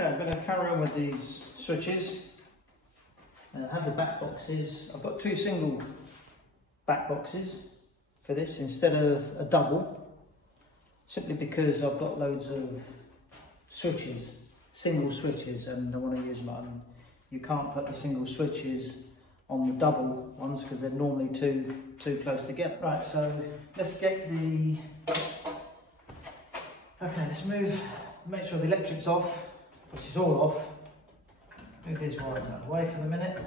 Okay, I'm going to carry on with these switches. I have the back boxes. I've got two single back boxes for this instead of a double, simply because I've got loads of switches, single switches, and I want to use mine. You can't put the single switches on the double ones because they're normally too close together. Right, so let's get the... Okay, let's make sure the electric's off, which is all off. Move these wires out of the way for the minute.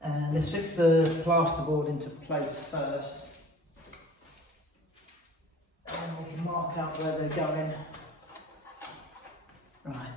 And let's fix the plasterboard into place first. And we can mark out where they're going. Right.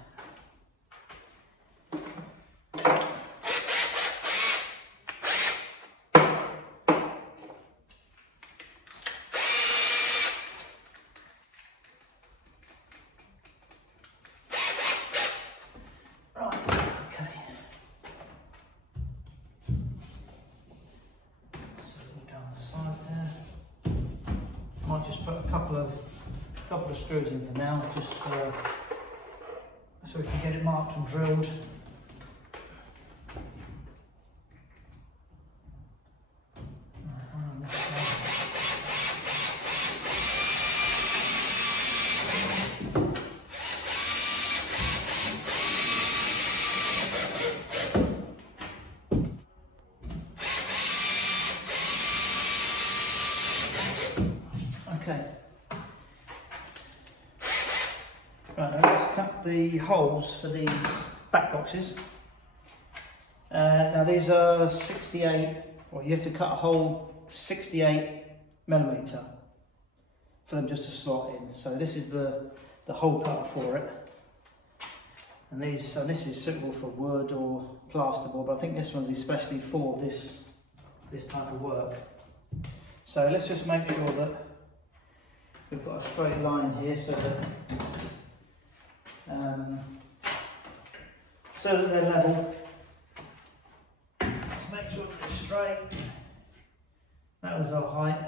Might just put a couple of screws in for now, just so we can get it marked and drilled. Okay. Right, now let's cut the holes for these back boxes. Now these are 68, or you have to cut a hole 68mm for them just to slot in. So this is the hole cut for it. And this is suitable for wood or plasterboard, but I think this one's especially for this type of work. So let's just make sure that we've got a straight line here so that they're level. Let's make sure they're straight. That was our height.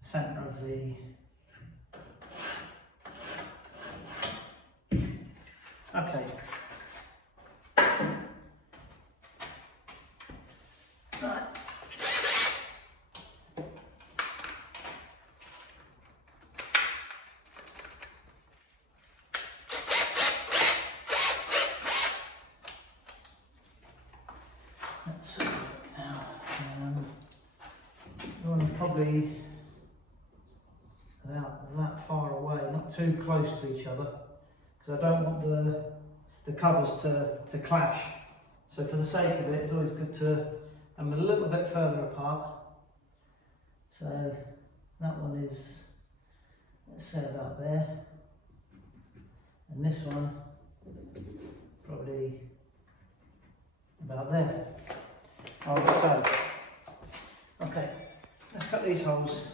The centre of the... Okay. Right. Let's have a look now. You want to probably about that far away, not too close to each other, because I don't want the covers to clash. So for the sake of it, it's always good to have them a little bit further apart. So that one is, let's say, about there, and this one probably about there. Like so. Okay, let's cut these holes.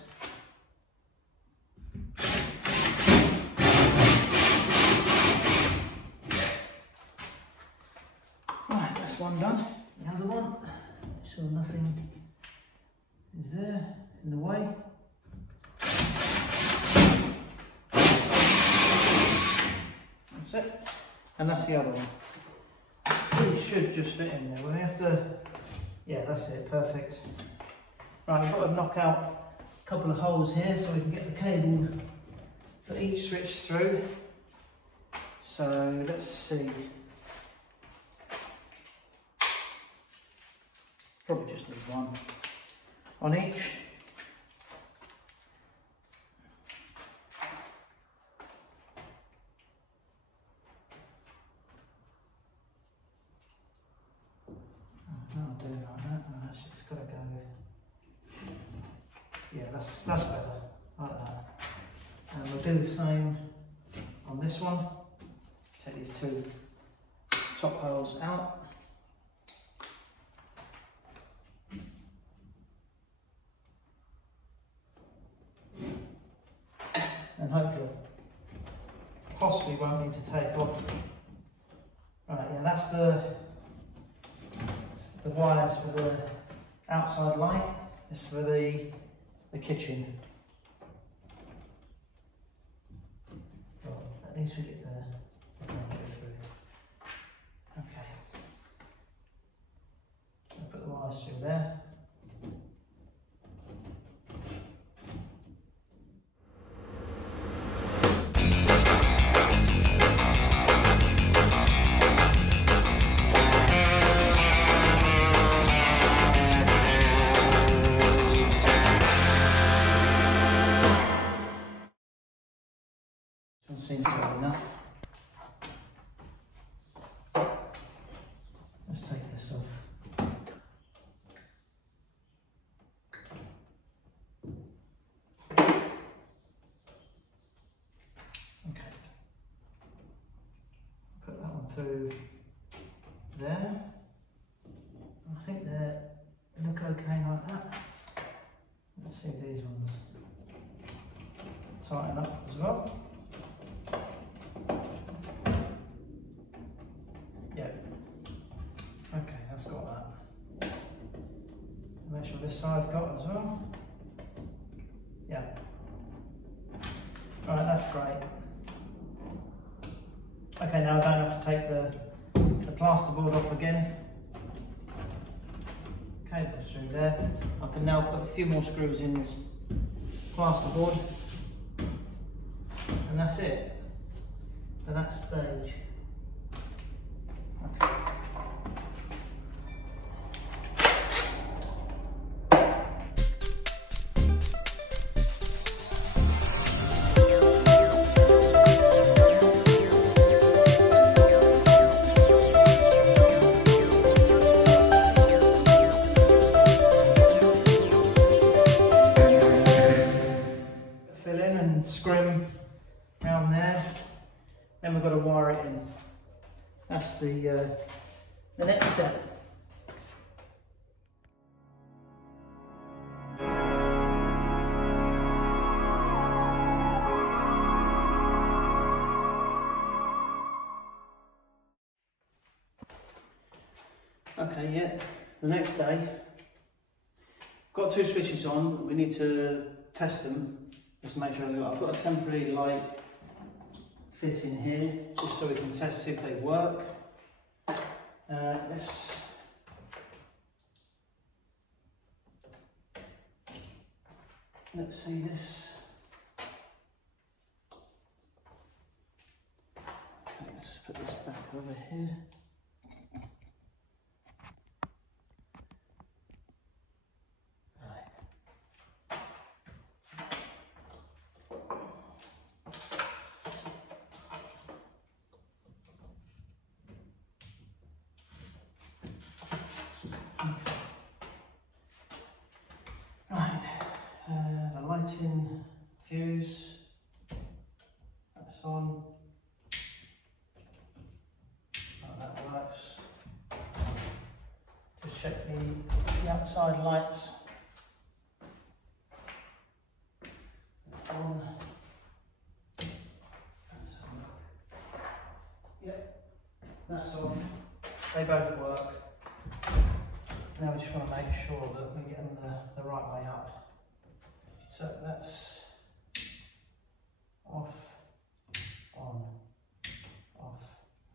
Right, that's one done. The other one, make sure nothing is there in the way. That's it. And that's the other one. It should just fit in there. We have to, yeah, that's it, perfect. Right, we've got to knock out a couple of holes here so we can get the cable for each switch through. So let's see. Probably just need one on each. I'll do it like that. No, it's got to go. Yeah, that's better, like that. And we'll do the same on this one. Take these two top holes out. And hopefully, possibly won't need to take off. Right, yeah, that's the wires for the outside light. This is for the kitchen. at least we get the connection through. Okay. I'll put the wires through there. Seems to be enough. Let's take this off. Okay. Put that one through there. I think they look okay like that. Let's see these ones. Tighten up as well. Okay, that's got that. Make sure this side's got it as well. Yeah. Alright, that's great. Okay, now I don't have to take the plasterboard off again. Cable's through there. I can now put a few more screws in this plasterboard. And that's it for that stage. Okay. Scrim around there, then we've got to wire it in. That's the next step. Okay, yeah, the next day, got two switches on, we need to test them. Just to make sure I've got a temporary light fit in here, just so we can test, see if they work. Let's see this. Okay, let's put this back over here. The lighting fuse, that's on. Oh, that works. Just check the outside lights. On. That's on. Yep, that's off. They both work. Now we just want to make sure that we get them the right way up. So that's off, on, off.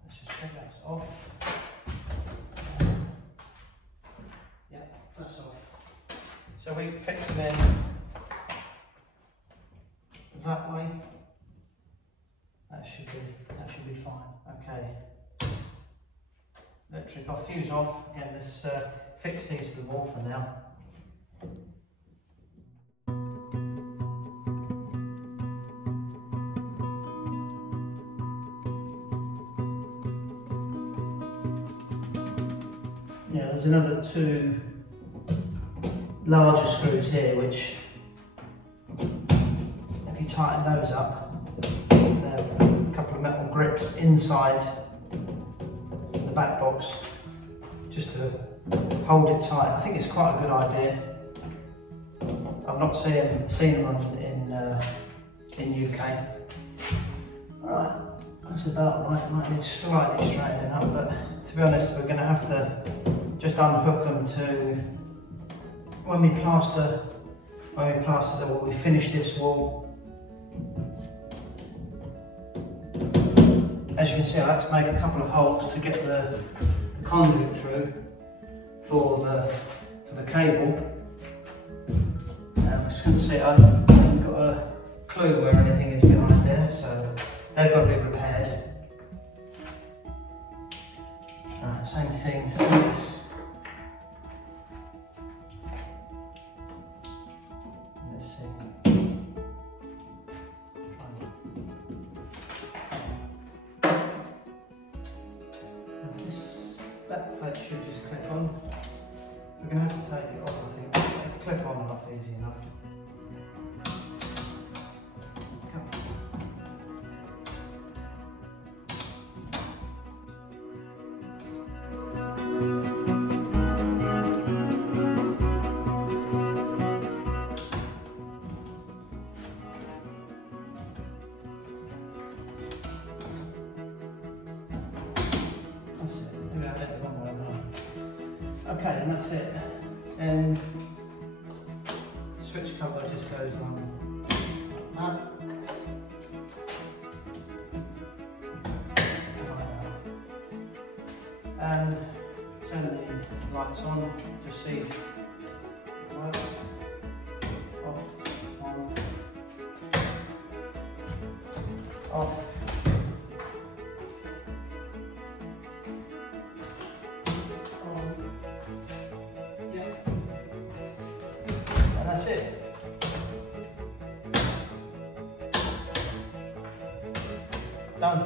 Let's just check that's off. Yeah, that's off. So we fix them in that way. That should be fine. Okay. Electric off, fuse off. Again, let's fix these to the wall for now. Yeah, there's another two larger screws here, which, if you tighten those up, they have a couple of metal grips inside the back box, just to hold it tight. I think it's quite a good idea. I've not seen them in UK. Alright, that's about right. Might need slightly straightening up, but to be honest, we're going to have to just unhook them to when we plaster the wall. We finish this wall. as you can see, I had to make a couple of holes to get the conduit through for the cable. As you can see, I haven't got a clue where anything is behind there, so they've got to be repaired. Same thing as this. Let's see. This back plate should just clip on. We're going to have to take it off, I think. It'll clip on and off easy enough. That's it. Maybe I had it the wrong way around. Okay, and that's it. And switch cover just goes on like that. And turn the lights on to see if it works. Off, on, off. That's it. Done.